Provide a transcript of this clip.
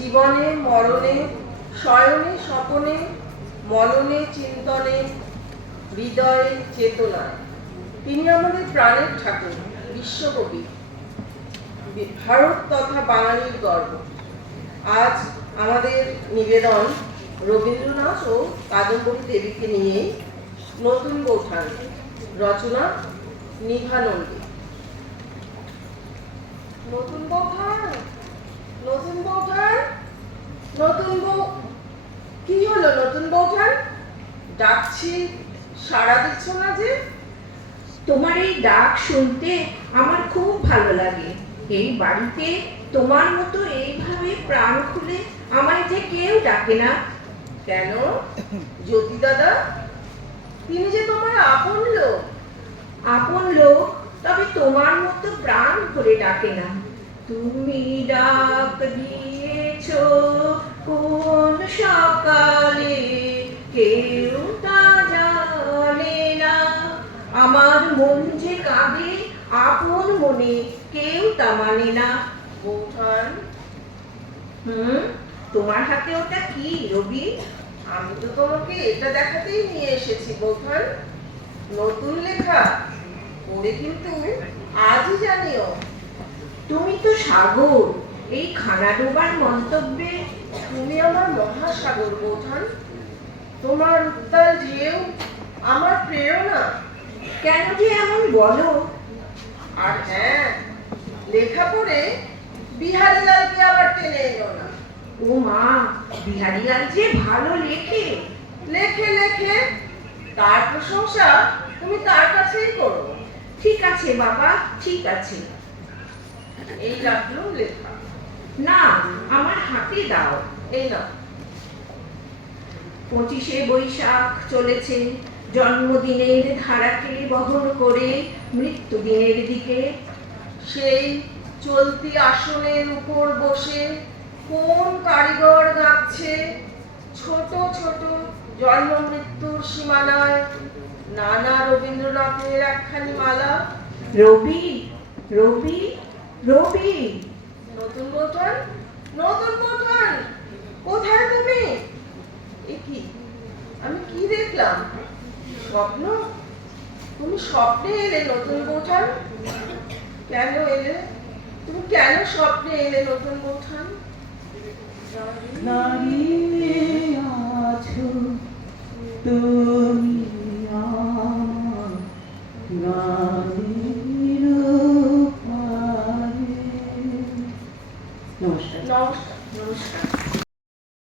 জীবনে মরণে, শয়নে স্বপনে, মননে চিন্তনে, হৃদয়ে চেতনায় তিনি আমাদের প্রাণের ঠাকুর, বিশ্বকবি, ভারত তথা বাঙালির গর্ব। আজ আমাদের নিবেদন রবীন্দ্রনাথ ও কাদম্বরী দেবীকে নিয়ে নতুন বৌঠান, রচনা নিভা নন্দী। নতুন বৌঠান, নতুন বৌঠান, নতুন বউ, কি হলো নতুন বৌঠান? ডাকছি সাড়া দিচ্ছ না যে? তোমার এই ডাক শুনতে আমার খুব ভালো লাগে। এই বাড়িতে তোমার মতো এইভাবে প্রাণ খুলে আমায় যে কেউ ডাকে না। কেন? জ্যোতি দাদা, তিনি যে তোমার আপন লোক। আপন লোক, তবে তোমার মতো প্রাণ করে ডাকে না। তুমি ডাক দিয়েছ কোন সকালে, কেউ তা জানে না। আমার মন যে কাঁদে আপন মনে, কেউ তা মানে না। বৌঠান, তোমার হাতে ওটা কি রবি? আমি তো তোমাকে এটা দেখাতেই নিয়ে এসেছি বৌঠান। নতুন লেখা, পড়ে কিন্তু আজই জানিও। তুমি তো সাগর, এই খানা ডোবার মন্তব্যে। তুমি আমার মহাসাগর বৌঠান, তোমার উত্তাল ঢেউ আমার প্রেরণা। কেন যে এমন বলো? আর হ্যাঁ, লেখা পড়ে বিহারীলালকে আবার টেনে এলো না। ও মা, বিহারীলাল যে ভালো লেখে। লেখে লেখে, তার প্রশংসা তুমি তার কাছেই করো। ঠিক আছে বাবা, ঠিক আছে। এই রাখলো লেখা। না, আমার হাতে দাও। এই না, 25শে বৈশাখ চলেছে, জন্মদিনের ধারাকে বহন করে মৃত্যুদিনের দিকে। সেই চলতি আসনের উপর বসে কোন কারিগর গাচ্ছে ছোট ছোট জন্ম মৃত্যুর সীমানায় নানা রবীন্দ্রনাথের একখানি মালা। রবি, রবি, রবি। নতুন বৌঠান, নতুন বৌঠান, কোথায় তুমি? এ কি, আমি কি দেখলাম? স্বপ্ন? তুমি স্বপ্নে এলে নতুন বৌঠান? কেন এলে? তুমি কেন স্বপ্নে এলে নতুন বৌঠান? দাঁড়িয়ে আছো তুমি আমার গানের পারে। নমস্কার। নমস্কার, নমস্কার।